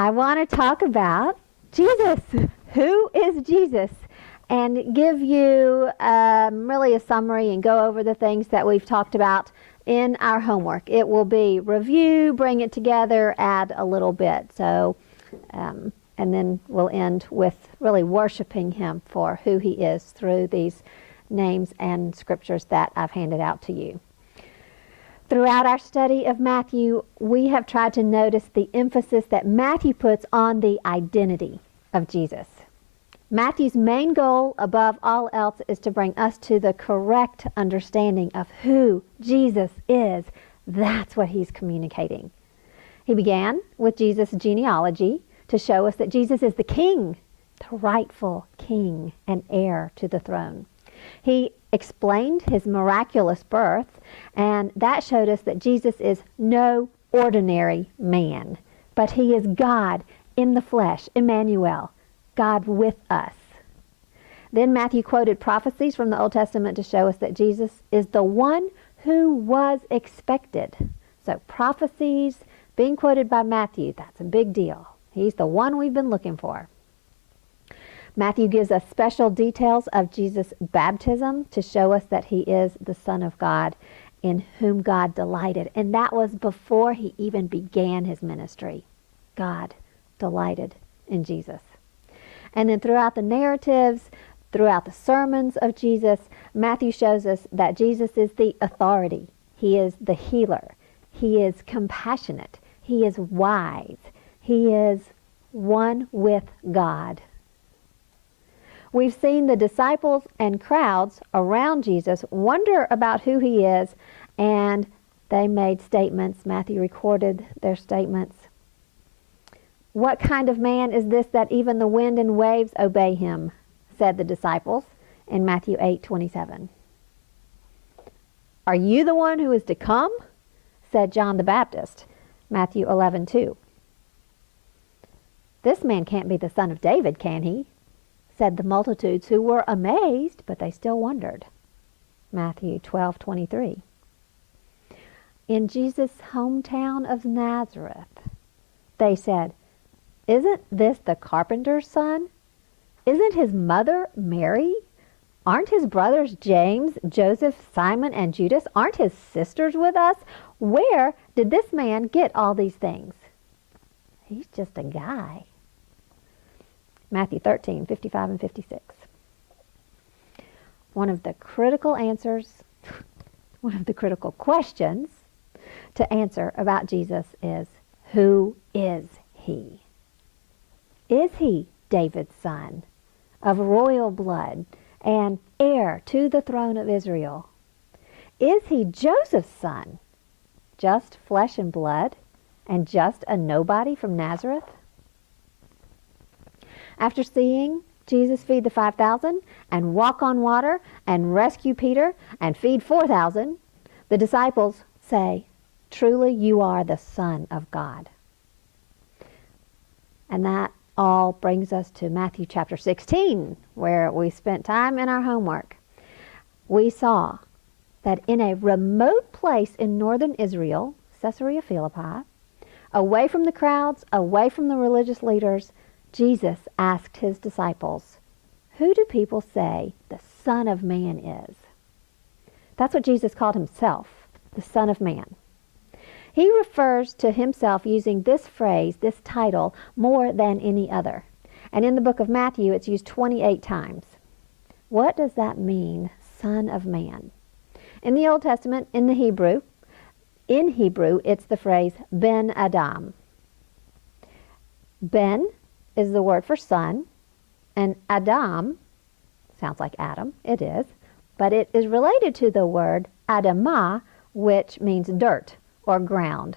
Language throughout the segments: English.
I want to talk about Jesus. Who is Jesus? And give you really a summary and go over the things that we've talked about in our homework. It will be review, bring it together, add a little bit. So, and then we'll end with really worshiping Him for who He is through these names and scriptures that I've handed out to you. Throughout our study of Matthew, we have tried to notice the emphasis that Matthew puts on the identity of Jesus. Matthew's main goal, above all else, is to bring us to the correct understanding of who Jesus is. That's what he's communicating. He began with Jesus' genealogy to show us that Jesus is the king, the rightful king and heir to the throne. He explained his miraculous birth, and that showed us that Jesus is no ordinary man, but he is God in the flesh, Emmanuel, God with us. Then Matthew quoted prophecies from the Old Testament to show us that Jesus is the one who was expected. So prophecies being quoted by Matthew, that's a big deal. He's the one we've been looking for. Matthew gives us special details of Jesus' baptism to show us that he is the Son of God in whom God delighted. And that was before he even began his ministry. God delighted in Jesus. And then throughout the narratives, throughout the sermons of Jesus, Matthew shows us that Jesus is the authority. He is the healer. He is compassionate. He is wise. He is one with God. We've seen the disciples and crowds around Jesus wonder about who he is, and they made statements. Matthew recorded their statements. What kind of man is this that even the wind and waves obey him? Said the disciples in Matthew 8:27. Are you the one who is to come? Said John the Baptist, Matthew 11:2. This man can't be the son of David, can he? Said the multitudes, who were amazed, but they still wondered. Matthew 12:23. In Jesus' hometown of Nazareth, they said, isn't this the carpenter's son? Isn't his mother Mary? Aren't his brothers James, Joseph, Simon, and Judas? Aren't his sisters with us? Where did this man get all these things? He's just a guy. Matthew 13:55 and 56. One of the critical questions to answer about Jesus is, who is he? Is he David's son, of royal blood, and heir to the throne of Israel? Is he Joseph's son, just flesh and blood, and just a nobody from Nazareth? After seeing Jesus feed the 5,000 and walk on water and rescue Peter and feed 4,000, the disciples say, truly you are the Son of God. And that all brings us to Matthew chapter 16, where we spent time in our homework. We saw that in a remote place in northern Israel, Caesarea Philippi, away from the crowds, away from the religious leaders, Jesus asked his disciples, who do people say the Son of Man is? That's what Jesus called himself, the Son of Man. He refers to himself using this phrase, this title, more than any other. And in the book of Matthew, it's used 28 times. What does that mean, Son of Man? In the Old Testament, in Hebrew, it's the phrase Ben Adam. Ben is the word for son, and Adam sounds like Adam. It is, but it is related to the word Adamah, which means dirt or ground.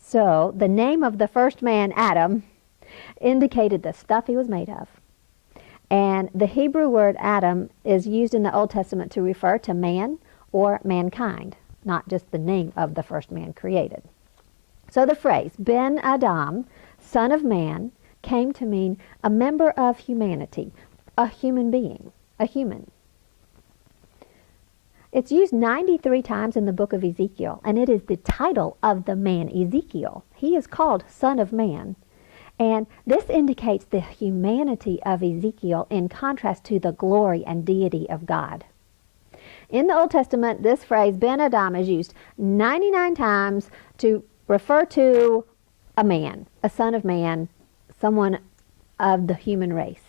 So the name of the first man, Adam, indicated the stuff he was made of. And the Hebrew word Adam is used in the Old Testament to refer to man or mankind, not just the name of the first man created. So the phrase, Ben Adam, Son of Man, came to mean a member of humanity, a human being, a human. It's used 93 times in the book of Ezekiel, and it is the title of the man, Ezekiel. He is called Son of Man. And this indicates the humanity of Ezekiel in contrast to the glory and deity of God. In the Old Testament, this phrase, Ben Adam, is used 99 times to refer to a man, a son of man, someone of the human race.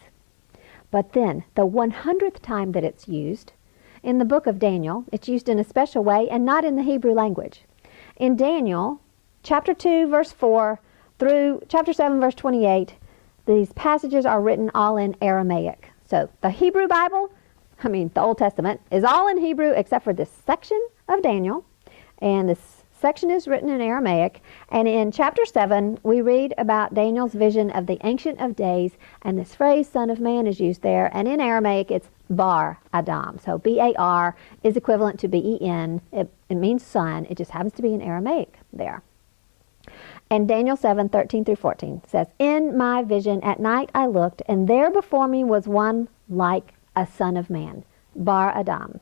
But then, the 100th time that it's used, in the book of Daniel, it's used in a special way and not in the Hebrew language. In Daniel, chapter 2, verse 4, through chapter 7, verse 28, these passages are written all in Aramaic. So the Hebrew Bible, the Old Testament, is all in Hebrew except for this section of Daniel. And this section is written in Aramaic. And in chapter 7, we read about Daniel's vision of the Ancient of Days. And this phrase, Son of Man, is used there. And in Aramaic, it's Bar Adam. So B-A-R is equivalent to B-E-N. It means son. It just happens to be in Aramaic there. And Daniel 7, 13 through 14 says, In my vision at night I looked, and there before me was one like a son of man, Bar Adam,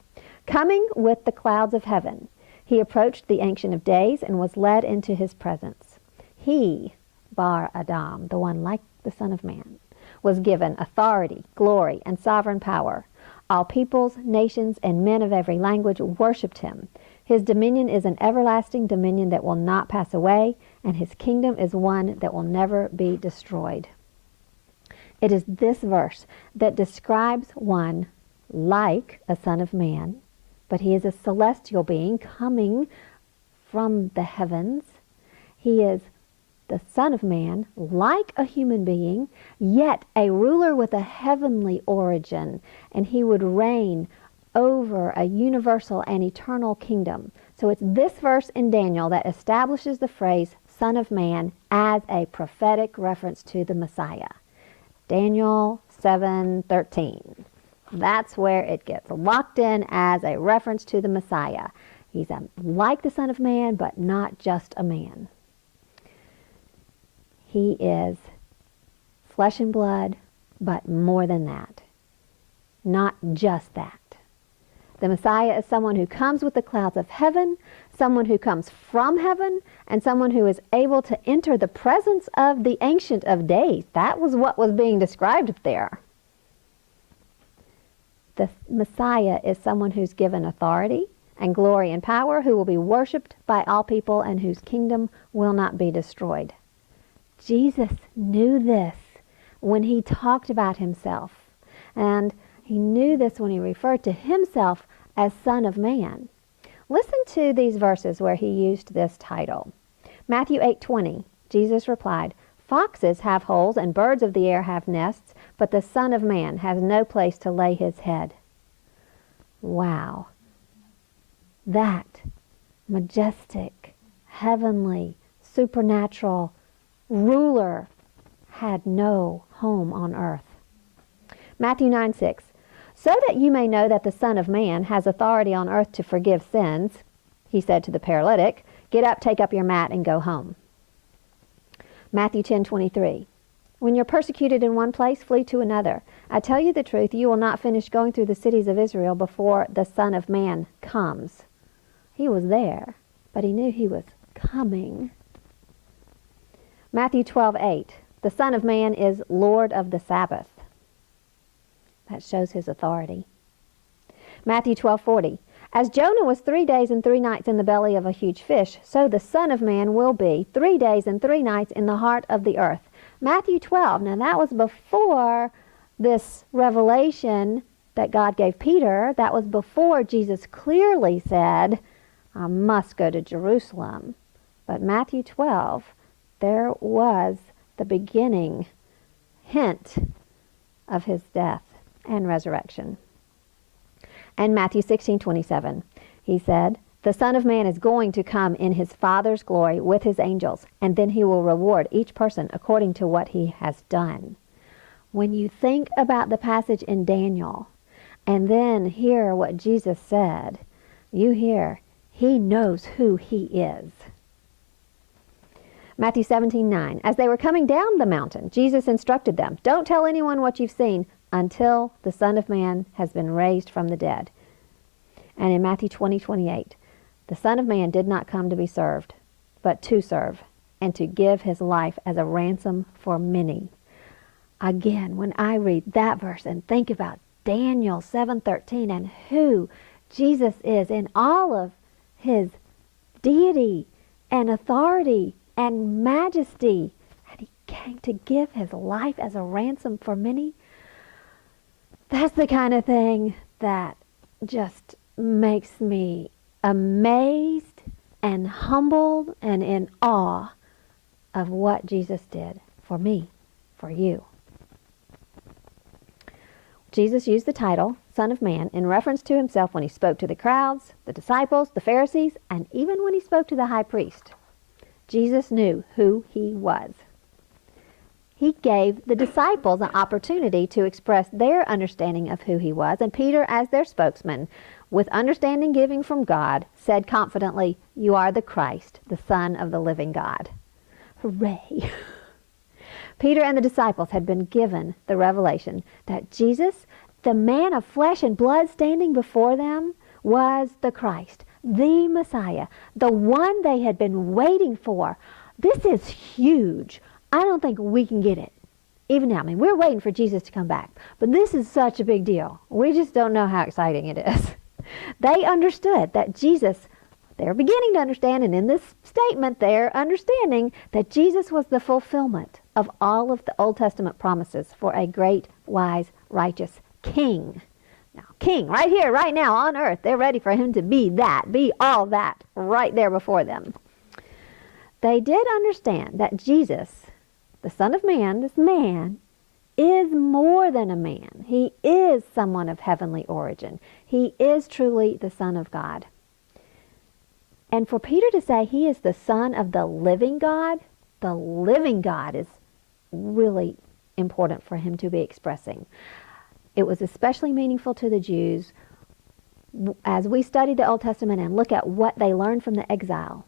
coming with the clouds of heaven. He approached the Ancient of Days and was led into his presence. He, Bar Adam, the one like the Son of Man, was given authority, glory, and sovereign power. All peoples, nations, and men of every language worshipped him. His dominion is an everlasting dominion that will not pass away, and his kingdom is one that will never be destroyed. It is this verse that describes one like a son of man, but he is a celestial being coming from the heavens. He is the Son of Man, like a human being, yet a ruler with a heavenly origin, and he would reign over a universal and eternal kingdom. So it's this verse in Daniel that establishes the phrase Son of Man as a prophetic reference to the Messiah. Daniel 7:13. That's where it gets locked in as a reference to the Messiah. He's like the Son of Man, but not just a man. He is flesh and blood, but more than that. Not just that. The Messiah is someone who comes with the clouds of heaven, someone who comes from heaven, and someone who is able to enter the presence of the Ancient of Days. That was what was being described there. The Messiah is someone who's given authority and glory and power, who will be worshipped by all people and whose kingdom will not be destroyed. Jesus knew this when he talked about himself, and he knew this when he referred to himself as Son of Man. Listen to these verses where he used this title. Matthew 8:20, Jesus replied, Foxes have holes and birds of the air have nests, but the Son of Man has no place to lay his head. Wow. That majestic, heavenly, supernatural ruler had no home on earth. Matthew 9:6. So that you may know that the Son of Man has authority on earth to forgive sins, he said to the paralytic, get up, take up your mat, and go home. Matthew 10:23. When you're persecuted in one place, flee to another. I tell you the truth, you will not finish going through the cities of Israel before the Son of Man comes. He was there, but he knew he was coming. Matthew 12:8. The Son of Man is Lord of the Sabbath. That shows his authority. Matthew 12:40. As Jonah was 3 days and 3 nights in the belly of a huge fish, so the Son of Man will be 3 days and 3 nights in the heart of the earth. Matthew 12. Now that was before this revelation that God gave Peter. That was before Jesus clearly said, I must go to Jerusalem. But Matthew 12, there was the beginning hint of his death and resurrection. And Matthew 16:27, he said, the Son of Man is going to come in his Father's glory with his angels, and then he will reward each person according to what he has done. When you think about the passage in Daniel, and then hear what Jesus said, you hear, he knows who he is. Matthew 17:9, as they were coming down the mountain, Jesus instructed them, don't tell anyone what you've seen until the Son of Man has been raised from the dead. And in Matthew 20:28, the Son of Man did not come to be served, but to serve and to give his life as a ransom for many. Again, when I read that verse and think about Daniel 7:13 and who Jesus is in all of his deity and authority and majesty, and he came to give his life as a ransom for many, that's the kind of thing that just makes me amazed and humbled and in awe of what Jesus did for me, for you. Jesus used the title Son of Man in reference to himself when he spoke to the crowds, the disciples, the Pharisees, and even when he spoke to the high priest. Jesus knew who he was. He gave the disciples an opportunity to express their understanding of who he was, and Peter, as their spokesman, with understanding given from God, said confidently, "You are the Christ, the Son of the living God." Hooray! Peter and the disciples had been given the revelation that Jesus, the man of flesh and blood standing before them, was the Christ, the Messiah, the one they had been waiting for. This is huge. I don't think we can get it. Even now, I mean, we're waiting for Jesus to come back. But this is such a big deal. We just don't know how exciting it is. They understood that Jesus, they're beginning to understand, and in this statement, they're understanding that Jesus was the fulfillment of all of the Old Testament promises for a great, wise, righteous king. Now, king, right here, right now, on earth, they're ready for him to be that, be all that, right there before them. They did understand that Jesus, the Son of Man, this man, is more than a man. He is someone of heavenly origin. He is truly the Son of God. And for Peter to say he is the Son of the living God is really important for him to be expressing. It was especially meaningful to the Jews as we study the Old Testament and look at what they learned from the exile.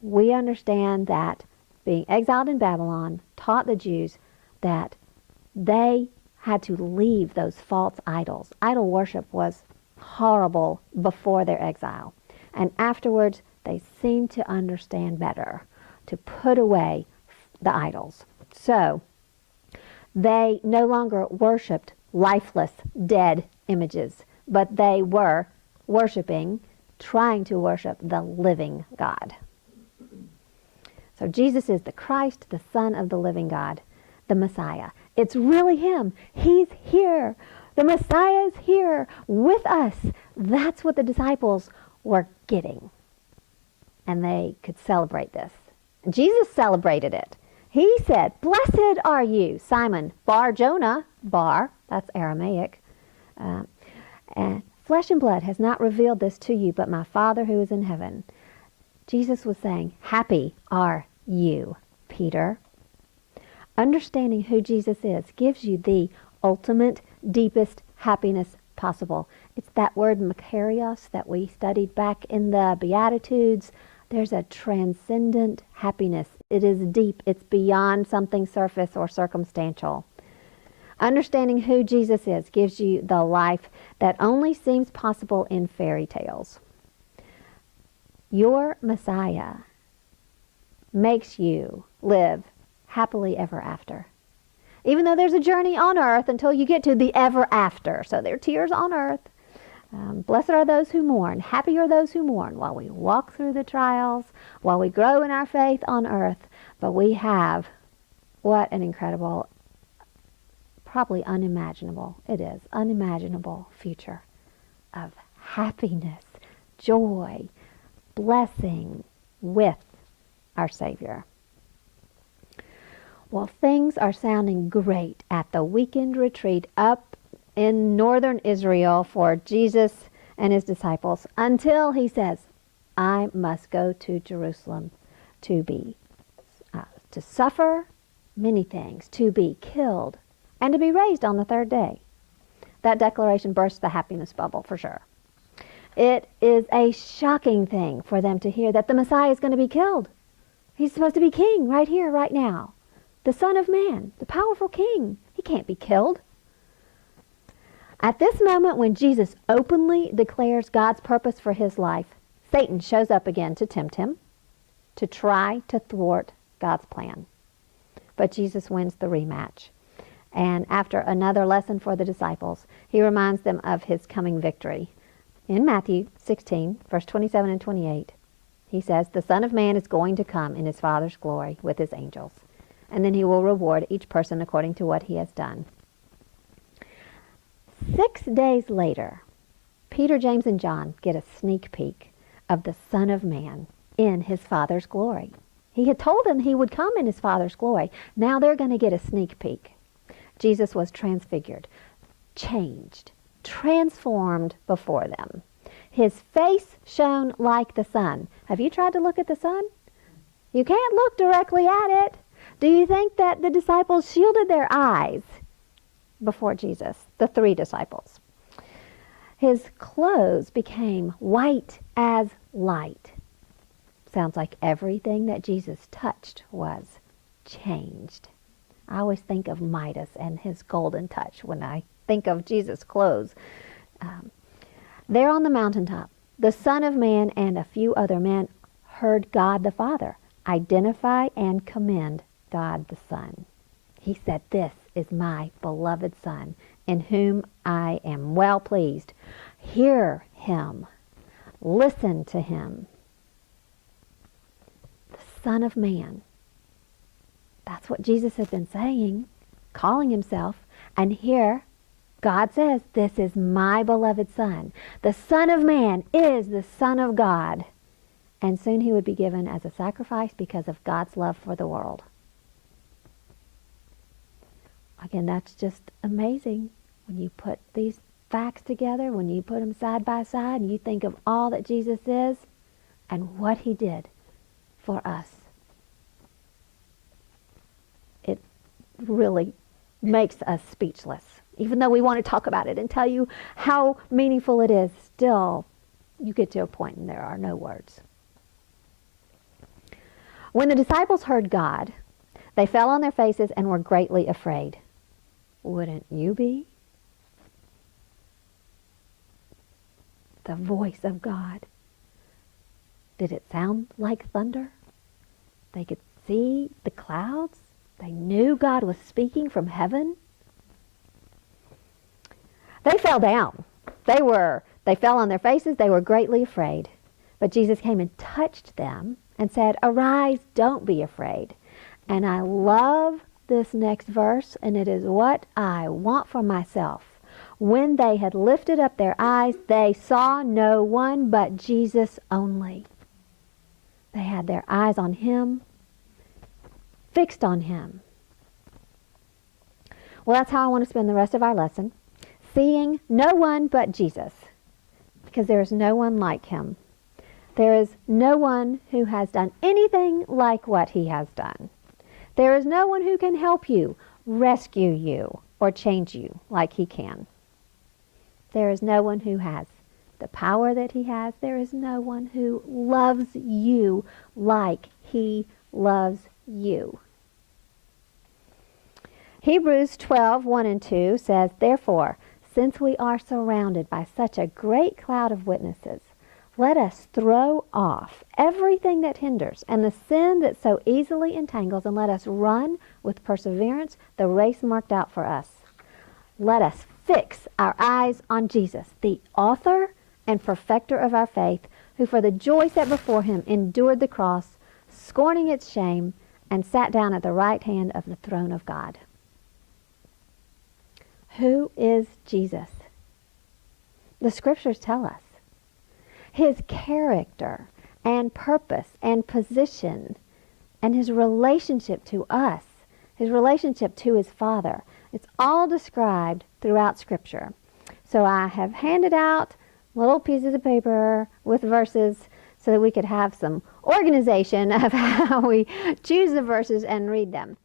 We understand that being exiled in Babylon taught the Jews that they had to leave those false idols. Idol worship was horrible before their exile. And afterwards, they seemed to understand better, to put away the idols. So, they no longer worshipped lifeless, dead images, but they were trying to worship the living God. So Jesus is the Christ, the Son of the living God, the Messiah. It's really him. He's here. The Messiah is here with us. That's what the disciples were getting. And they could celebrate this. Jesus celebrated it. He said, "Blessed are you, Simon Bar-Jonah." Bar, that's Aramaic. And flesh and blood has not revealed this to you, but my Father who is in heaven. Jesus was saying, happy are you, Peter. Understanding who Jesus is gives you the ultimate, deepest happiness possible. It's that word makarios that we studied back in the Beatitudes. There's a transcendent happiness. It is deep. It's beyond something surface or circumstantial. Understanding who Jesus is gives you the life that only seems possible in fairy tales. Your Messiah makes you live happily ever after. Even though there's a journey on earth until you get to the ever after. So there are tears on earth. Blessed are those who mourn. Happy are those who mourn while we walk through the trials, while we grow in our faith on earth. But we have, what an incredible, probably unimaginable, it is, unimaginable future of happiness, joy, blessing with our Savior. Well, things are sounding great at the weekend retreat up in northern Israel for Jesus and his disciples until he says, I must go to Jerusalem to suffer many things, to be killed, and to be raised on the third day. That declaration bursts the happiness bubble for sure. It is a shocking thing for them to hear that the Messiah is going to be killed. He's supposed to be king right here, right now. The Son of Man, the powerful king. He can't be killed. At this moment when Jesus openly declares God's purpose for his life, Satan shows up again to tempt him. to try to thwart God's plan. But Jesus wins the rematch. And after another lesson for the disciples, he reminds them of his coming victory. In Matthew 16, verse 27 and 28, he says, "The Son of Man is going to come in his Father's glory with his angels, and then he will reward each person according to what he has done." 6 days later, Peter, James, and John get a sneak peek of the Son of Man in his Father's glory. He had told them he would come in his Father's glory. Now they're going to get a sneak peek. Jesus was transfigured, changed, transformed before them. His face shone like the sun. Have you tried to look at the sun? You can't look directly at it. Do you think that the disciples shielded their eyes before Jesus, the 3 disciples? His clothes became white as light. Sounds like everything that Jesus touched was changed. I always think of Midas and his golden touch when I think of Jesus' clothes. There on the mountaintop, the Son of Man and a few other men heard God the Father identify and commend God the Son. He said, "This is my beloved Son, in whom I am well pleased. Hear him. Listen to him." The Son of Man. That's what Jesus had been saying, calling himself. And here, God says, "This is my beloved Son." The Son of Man is the Son of God. And soon he would be given as a sacrifice because of God's love for the world. Again, that's just amazing when you put these facts together, when you put them side by side, and you think of all that Jesus is and what he did for us. It really makes us speechless. Even though we want to talk about it and tell you how meaningful it is, still you get to a point and there are no words. When the disciples heard God, they fell on their faces and were greatly afraid. Wouldn't you be? The voice of God. Did it sound like thunder? They could see the clouds. They knew God was speaking from heaven. They fell down. They fell on their faces. They were greatly afraid. But Jesus came and touched them and said, "Arise, don't be afraid." And I love this next verse, and it is what I want for myself. When they had lifted up their eyes, they saw no one but Jesus only. They had their eyes on him, fixed on him. Well, that's how I want to spend the rest of our lesson. Seeing no one but Jesus, because there is no one like him. There is no one who has done anything like what he has done. There is no one who can help you, rescue you, or change you like he can. There is no one who has the power that he has. There is no one who loves you like he loves you. Hebrews 12:1 and 2 says, "Therefore, since we are surrounded by such a great cloud of witnesses, let us throw off everything that hinders and the sin that so easily entangles, and let us run with perseverance the race marked out for us. Let us fix our eyes on Jesus, the author and perfecter of our faith, who for the joy set before him endured the cross, scorning its shame, and sat down at the right hand of the throne of God." Who is Jesus? The scriptures tell us. His character and purpose and position and his relationship to us, his relationship to his Father, it's all described throughout Scripture. So I have handed out little pieces of paper with verses so that we could have some organization of how we choose the verses and read them.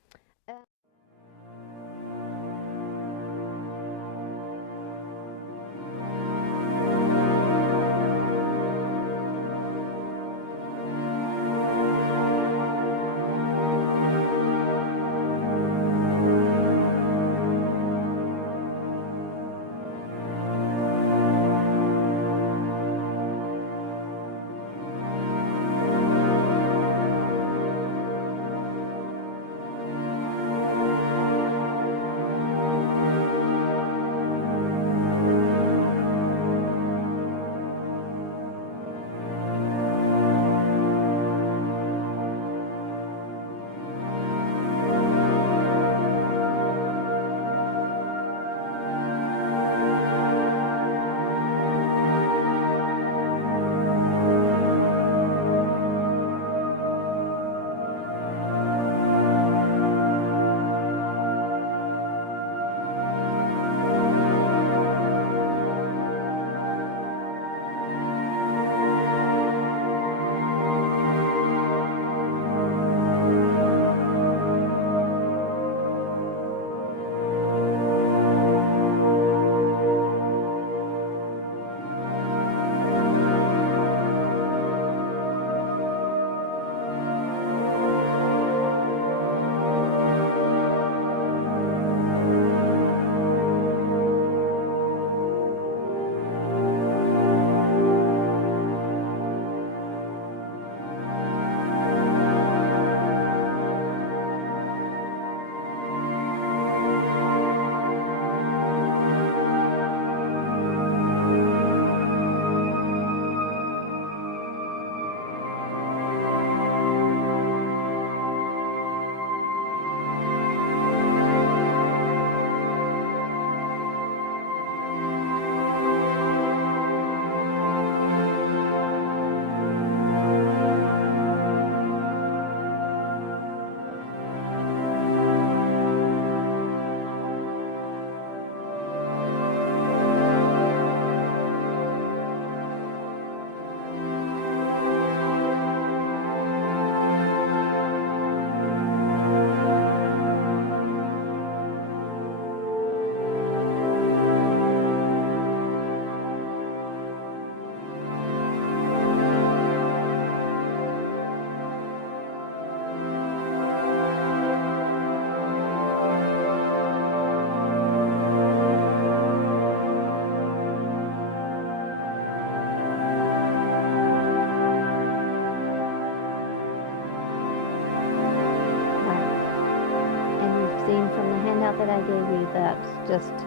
glad that I gave you that, just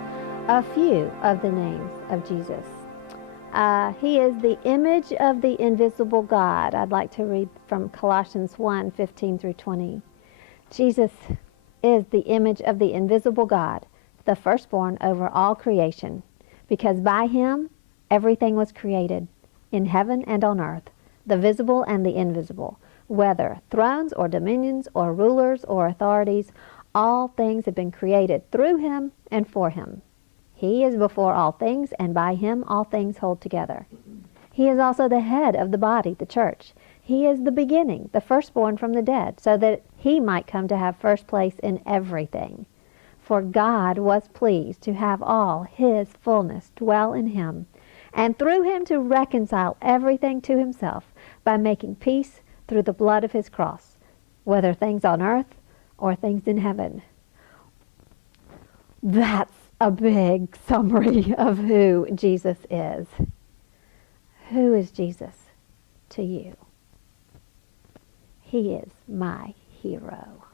a few of the names of Jesus. He is the image of the invisible God. I'd like to read from Colossians 1:15 through 20. Jesus is the image of the invisible God, the firstborn over all creation, because by him everything was created, in heaven and on earth, the visible and the invisible, whether thrones or dominions or rulers or authorities, all things have been created through him and for him. He is before all things, and by him all things hold together. He is also the head of the body, the church. He is the beginning, the firstborn from the dead, so that he might come to have first place in everything. For God was pleased to have all his fullness dwell in him, and through him to reconcile everything to himself by making peace through the blood of his cross, whether things on earth or things in heaven. That's a big summary of who Jesus is. Who is Jesus to you? He is my hero.